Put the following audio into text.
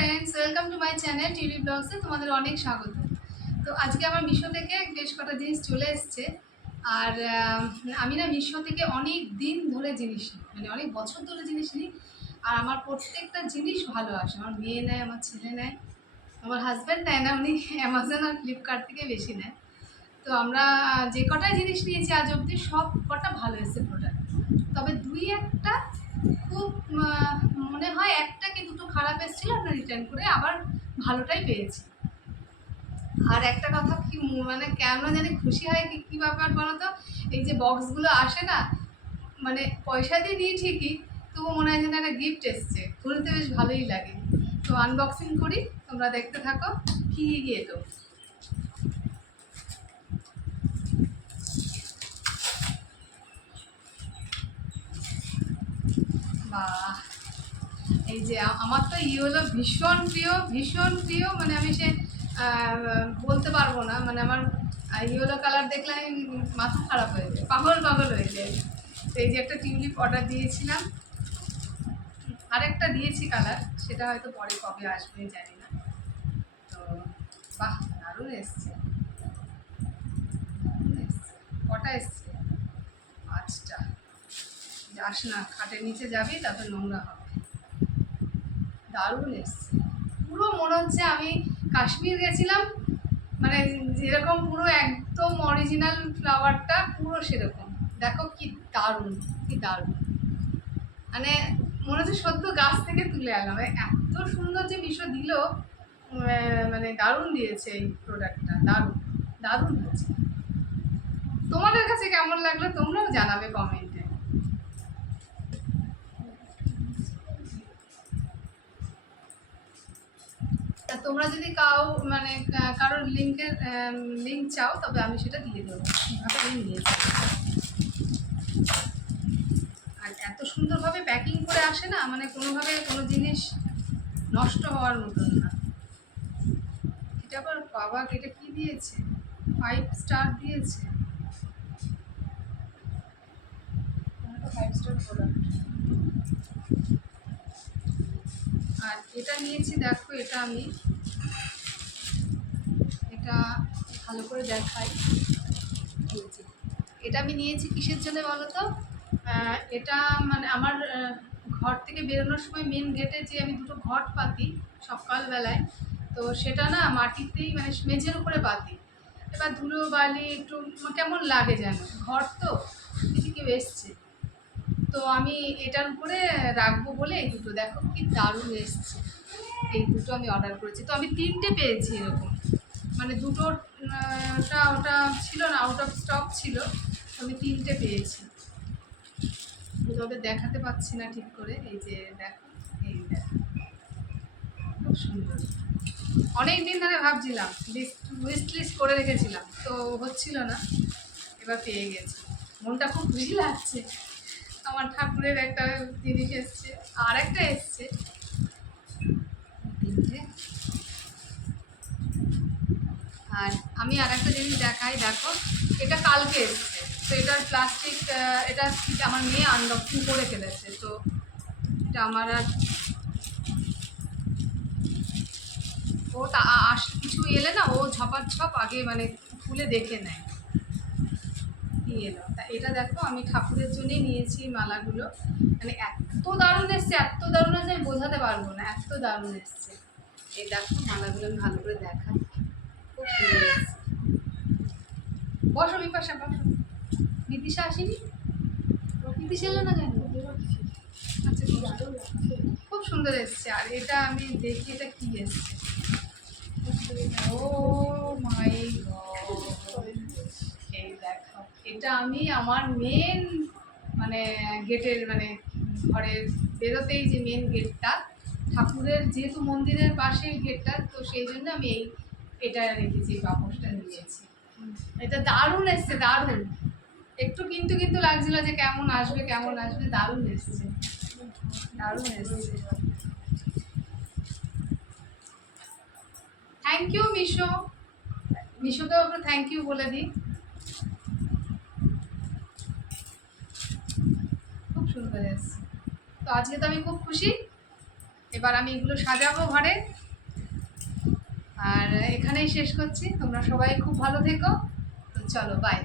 Friends, welcome to my channel টিউলি ব্লগসে তোমাদের অনেক স্বাগত। তো আজকে আমার মিশো থেকে বেশ কটা জিনিস চলে এসছে। আর আমি না মিশো থেকে অনেক দিন ধরে জিনিস নিই, মানে অনেক বছর ধরে জিনিস নিই। আর আমার প্রত্যেকটা জিনিস ভালো আসে। আমার মেয়ে নেয়, আমার ছেলে নেয়, আমার হাজব্যান্ড নেয় না, উনি অ্যামাজন আর ফ্লিপকার্ট থেকে বেশি নেয়। তো আমরা যে কটা জিনিস নিয়েছি আজ অবধি সব কটা ভালো এসেছে প্রোডাক্ট। তবে দুই একটা খুব মনে হয় একটা কি দুটো খারাপ এসেছিলো, আমরা রিটার্ন করে আবার ভালোটাই পেয়েছি। আর একটা কথা কি মানে কেন জানি খুশি হয়, কি কী ব্যাপার বলো তো, এই যে বক্সগুলো আসে না, মানে পয়সা দিয়ে নিই ঠিকই, তবু মনে হয় যেন একটা গিফট এসছে, খুলতে বেশ ভালোই লাগে। তো আনবক্সিং করি, তোমরা দেখতে থাকো কী গিয়ে। তো বাহ, এই যে আমার তো ইয়েলো ভীষণ প্রিয়, ভীষণ প্রিয়, মানে আমি সে বলতে পারবো না। মানে আমার ইয়েলো কালার দেখলে আমি মাথা খারাপ হয়ে যায়, পাগল পাগল হয়ে যায়। তো এই যে একটা টিউলিপ অর্ডার দিয়েছিলাম, আরেকটা দিয়েছি কালার, সেটা হয়তো পরে কবে আসবে জানি না। তো বাহ, দারুণ এসছে, কটা এসছে? 5টা। যাস না, খাটের নিচে যাবি তারপর নোংরা হবে। দারুণ এসছে, পুরো মনে হচ্ছে আমি কাশ্মীর গেছিলাম, মানে যেরকম পুরো একদম অরিজিনাল ফ্লাওয়ারটা পুরো সেরকম। দেখো কি দারুণ, কি দারুণ, মানে মনে হচ্ছে সদ্য গাছ থেকে তুলে আনলাম। এত সুন্দর যে মিশো দিল, মানে দারুণ দিয়েছে এই প্রোডাক্টটা, দারুণ দারুণ হয়েছে। তোমাদের কাছে কেমন লাগলো তোমরাও জানাবে কমেন্টে। তোমরা যদি মানে কারোর লিঙ্ক চাও, তবে আমি সেটা দিয়ে দেবো, কীভাবে আমি নিয়েছি। আর এত সুন্দরভাবে প্যাকিং করে আসে না, মানে কোনোভাবে কোনো জিনিস নষ্ট হওয়ার মতন না। এটা আবার বাবা, এটা কি দিয়েছে, 5 স্টার দিয়েছে, 5 স্টার প্রোডাক্ট। আর এটা নিয়েছি, দেখো এটা আমি, এটা ভালো করে দেখাই। এটা আমি নিয়েছি কিসের জন্য বলো তো? এটা মানে আমার ঘর থেকে বেরোনোর সময় মেন গেটে যে আমি দুটো ঘট পাতি সকালবেলায়, তো সেটা না মাটিতেই, মানে মেঝের উপরে পাতি। এবার ধুলো বালি একটু কেমন লাগে যেন, ঘর তো যদি কেউ এসছে, তো আমি এটার উপরে রাখবো বলে এই দুটো দেখো কি দারুণ এসছে। এই দুটো আমি অর্ডার করেছি, তো আমি 3টে পেয়েছি এরকম, মানে দুটোর ওটা ছিল না, আউট অফ স্টক ছিল, আমি 3টে পেয়েছি। তবে দেখাতে পাচ্ছি না ঠিক করে, এই যে দেখো, এই দেখো খুব সুন্দর। অনেক দিন ধরে ভাবছিলাম, লিস্ট লিস্ট করে রেখেছিলাম, তো হচ্ছিল না, এবার পেয়ে গেছি, মনটা খুব খুশি লাগছে। আমার ঠাকুরের একটা জিনিস এসছে, আর একটা এসছে, আর আমি আর একটা জিনিস দেখাই, দেখো এটা কালকে এসছে, তো এটার প্লাস্টিক, এটা আমার মেয়ে আনবক্সিং করে ফেলেছে, তো এটা আমার আর ও তা কিছু এলে না, ও ঝপাঝপ আগে মানে খুলে দেখে নেয় কি এলো। তা এটা দেখো আমি ঠাকুরের জন্যই নিয়েছি মালাগুলো, মানে এত দারুণ এসছে, এত দারুণ আছে আমি বোঝাতে পারবো না, এত দারুণ এসছে। এই দেখো মালাগুলো আমি ভালো করে দেখাই, খুব সুন্দর এসছে। বসো বিপাশা, বসো। বিদিশা আসেনি? বিদিশা এলো না কেন? আচ্ছা, খুব সুন্দর এসছে। আর এটা আমি দেখি এটা কি এসছে। ও মাই গড, এই দেখো, এটা আমি আমার মেন মানে গেটের, মানে ঘরের বেরোতেই যে মেন গেটটা, ঠাকুরের যেহেতু মন্দিরের পাশে গেটটা, তো সেই জন্য আমি এটা রেখেছি, পাপোশটা নিয়েছি। এটা দারুণ এসছে, দারুণ। একটু কিন্তু কিন্তু লাগছিল যে কেমন আসবে কেমন আসবে, দারুণ এসছে, দারুণ এসছে। থ্যাংক ইউ মিশো, মিশোকে একটু থ্যাংক ইউ বলে দিই, খুব সুন্দর এসছে। তো আজকে তো আমি খুব খুশি, এবার আমি এগুলো সাজাবো ঘরে। আর এখানেই শেষ করছি, তোমরা সবাই খুব ভালো থেকো। তো চলো, বাই।